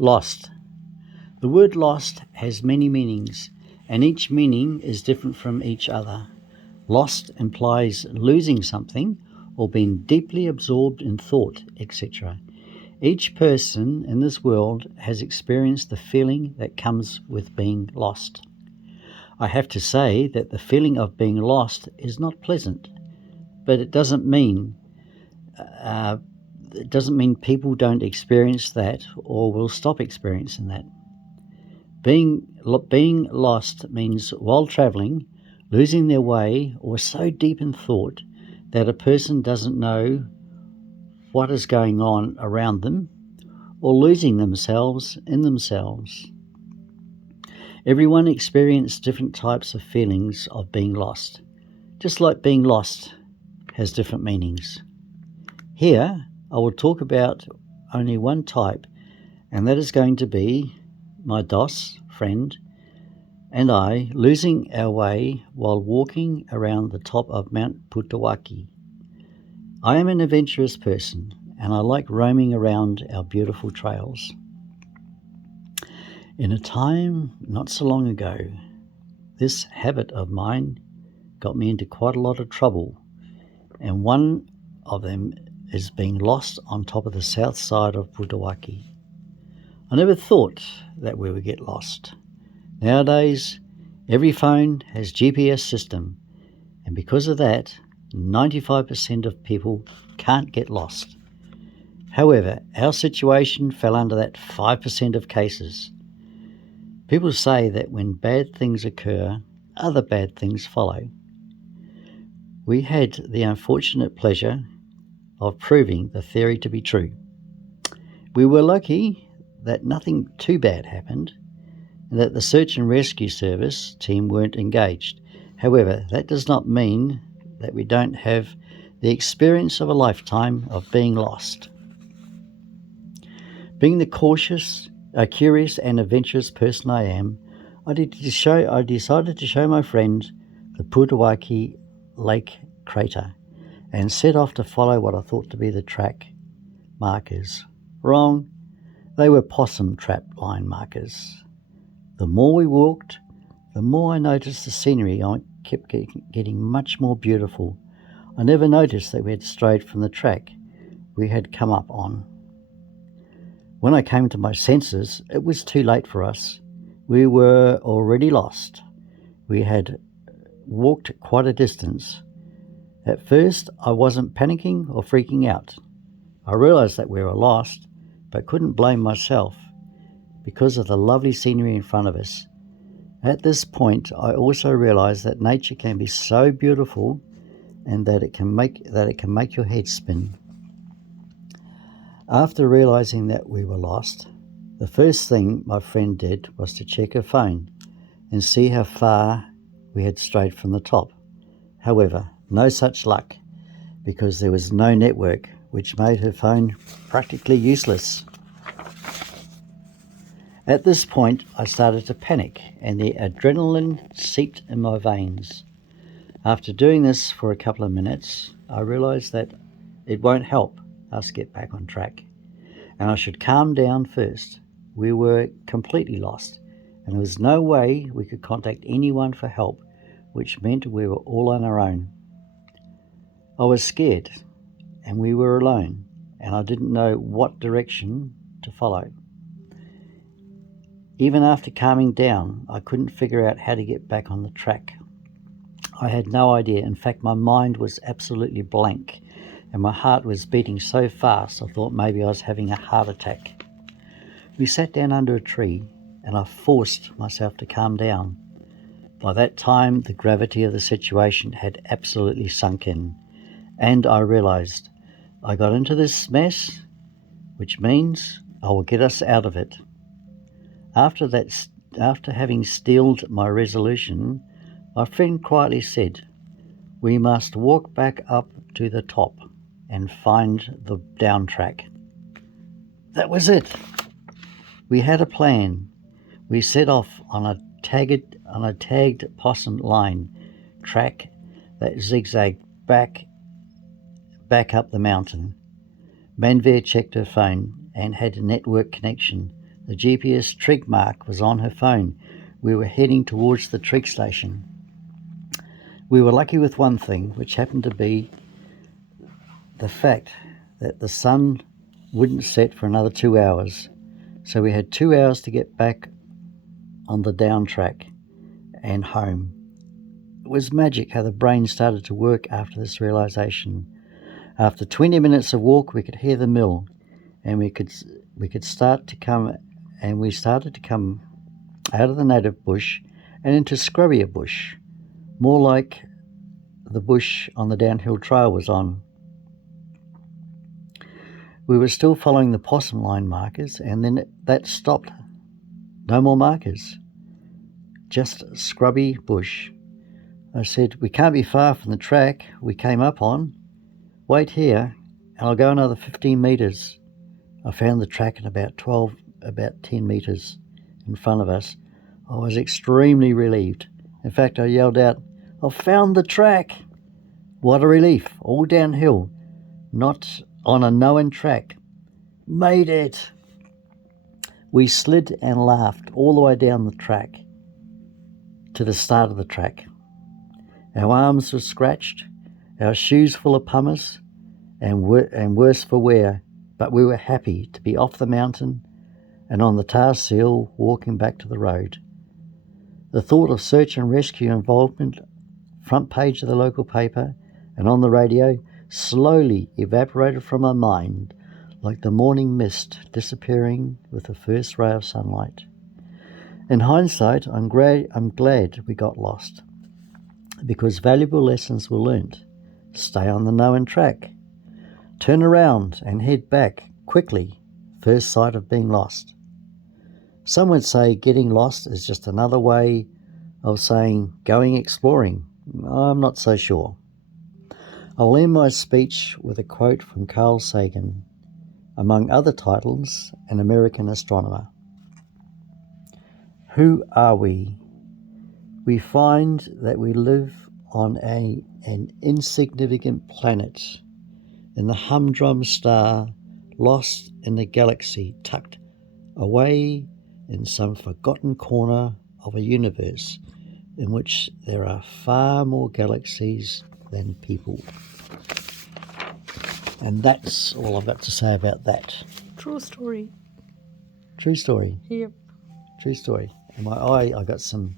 Lost. The word lost has many meanings, and each meaning is different from each other. Lost implies losing something or being deeply absorbed in thought, etc. Each person in this world has experienced the feeling that comes with being lost. I have to say that the feeling of being lost is not pleasant, but it doesn't mean people don't experience that or will stop experiencing that. Being lost means while travelling, losing their way or so deep in thought that a person doesn't know what is going on around them or losing themselves in themselves. Everyone experiences different types of feelings of being lost, just like being lost has different meanings. Here, I will talk about only one type, and that is going to be my DOS friend and I losing our way while walking around the top of Mount Putawaki. I am an adventurous person, and I like roaming around our beautiful trails. In a time not so long ago, this habit of mine got me into quite a lot of trouble, and one of them is being lost on top of the south side of Putawaki. I never thought that we would get lost. Nowadays, every phone has GPS system, and because of that, 95% of people can't get lost. However, our situation fell under that 5% of cases. People say that when bad things occur, other bad things follow. We had the unfortunate pleasure of proving the theory to be true. We were lucky that nothing too bad happened and that the search and rescue service team weren't engaged. However, that does not mean that we don't have the experience of a lifetime of being lost. Being the curious and adventurous person I am, I decided to show my friend the Putawaki Lake crater and set off to follow what I thought to be the track markers. Wrong, they were possum trap line markers. The more we walked, the more I noticed the scenery kept getting much more beautiful. I never noticed that we had strayed from the track we had come up on. When I came to my senses, it was too late for us. We were already lost. We had walked quite a distance. At first, I wasn't panicking or freaking out. I realized that we were lost, but couldn't blame myself because of the lovely scenery in front of us. At this point, I also realized that nature can be so beautiful and that it can make your head spin. After realizing that we were lost, the first thing my friend did was to check her phone and see how far we had strayed from the top. However, no such luck, because there was no network, which made her phone practically useless. At this point, I started to panic, and the adrenaline seeped in my veins. After doing this for a couple of minutes, I realized that it won't help us get back on track, and I should calm down first. We were completely lost, and there was no way we could contact anyone for help, which meant we were all on our own. I was scared, and we were alone, and I didn't know what direction to follow. Even after calming down, I couldn't figure out how to get back on the track. I had no idea. In fact, my mind was absolutely blank, and my heart was beating so fast I thought maybe I was having a heart attack. We sat down under a tree, and I forced myself to calm down. By that time, the gravity of the situation had absolutely sunk in, and I realized I got into this mess, which means I will get us out of it. After having steeled my resolution, my friend quietly said, "We must walk back up to the top and find the down track." That was it. We had a plan. We set off on a tagged possum line track that zigzagged back up the mountain. Manveer checked her phone and had a network connection. The GPS trig mark was on her phone. We were heading towards the trig station. We were lucky with one thing, which happened to be the fact that the sun wouldn't set for another 2 hours. So we had 2 hours to get back on the down track and home. It was magic how the brain started to work after this realization. After 20 minutes of walk, we could hear the mill, and we started to come out of the native bush and into scrubbier bush, more like the bush on the downhill trail was on. We were still following the possum line markers, and then that stopped. No more markers, just scrubby bush. I said, "We can't be far from the track we came up on. Wait here, and I'll go another 15 metres. I found the track at about 10 metres in front of us. I was extremely relieved. In fact, I yelled out, "I've found the track!" What a relief, all downhill, not on a known track. Made it! We slid and laughed all the way down the track to the start of the track. Our arms were scratched, our shoes full of pumice, and worse for wear, but we were happy to be off the mountain and on the tar seal walking back to the road. The thought of search and rescue involvement, front page of the local paper and on the radio, slowly evaporated from my mind like the morning mist disappearing with the first ray of sunlight. In hindsight, I'm glad we got lost, because valuable lessons were learnt. Stay on the known track. Turn around and head back quickly, first sight of being lost. Some would say getting lost is just another way of saying going exploring. I'm not so sure. I'll end my speech with a quote from Carl Sagan, among other titles, an American astronomer. Who are we? We find that we live on an insignificant planet, in the humdrum star, lost in the galaxy, tucked away in some forgotten corner of a universe in which there are far more galaxies than people. And that's all I've got to say about that. True story. True story. Yep. True story. In my eye, I got some